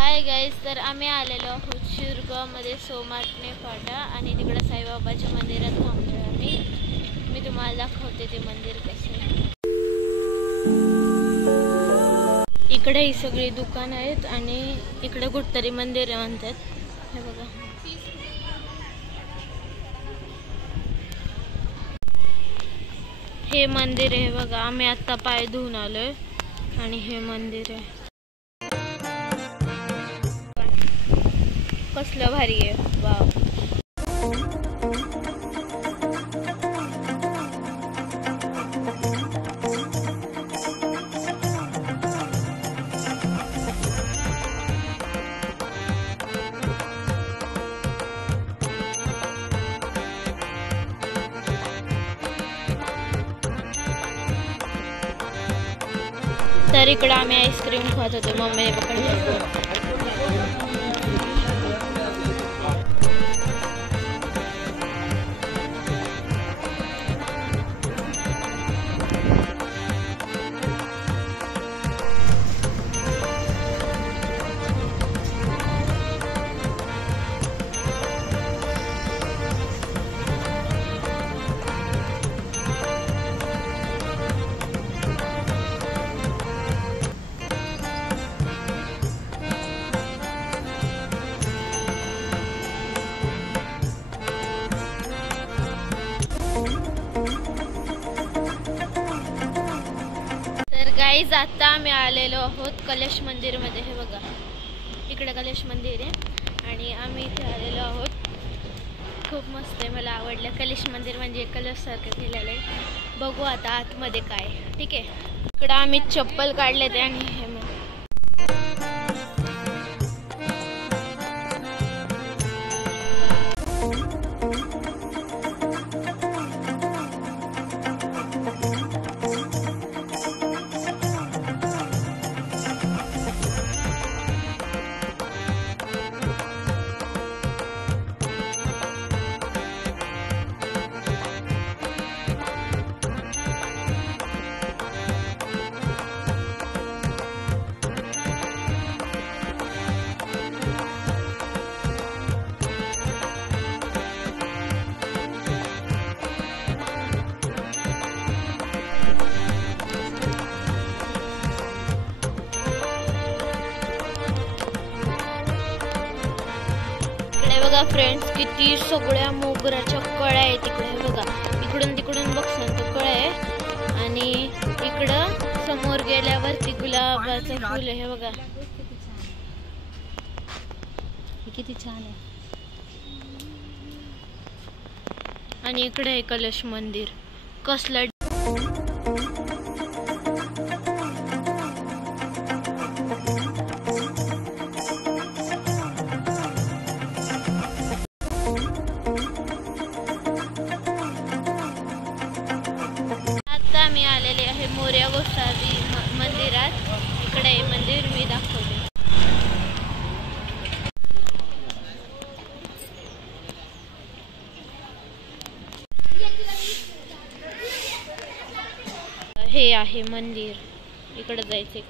Hi guys, तर आम्ही आलेलो आहोत शिरगावमध्ये सोमाटणे फाटा आणि तिकडे साईबाबाच्या मंदिरात थांबलो आम्ही. मी तुम्हाला दाखवते ते मंदिर कसं आहे. इकडे ही सगळी दुकान आहेत आणि इकडे कुठतरी मंदिर म्हणतात. हे बघा, हे मंदिर आहे बघा. आम्ही आता पाय धुवून आलोय आणि हे मंदिर आहे. कसलं भारी आहे, वाव. तर इकडे आम्ही आईस्क्रीम खात होतो, मम्मीने पकडलं. गाईज, आता आम्ही आलेलो आहोत कलश मंदिर मध्ये. हे बघा, इकडे कलश मंदिर आहे आणि आम्ही इथे आलेलो आहोत. खूप मस्त आहे, मला आवडलं. कलश मंदिर म्हणजे कलश सारखं केलेलं आहे. बघू आता आतमध्ये काय. ठीक आहे, इकडे आम्ही चप्पल काढले ते आणि हे मग बघा फ्रेंड्स, किती सगळ्या मोगऱ्याच्या कळ्या आहेत तिकडे. बघा, इकडून तिकडून बघसान तो कळ्या आहे आणि इकडं समोर गेल्यावरती गुलाबाचं फुल आहे. हे बघा, किती छान आहे. आणि इकडे आहे कलश मंदिर. कसलं मी आलेले आहे मोर्या गोसावी मंदिरात. इकडे मंदिर मी दाखवले. हे आहे मंदिर, इकडे जायचे.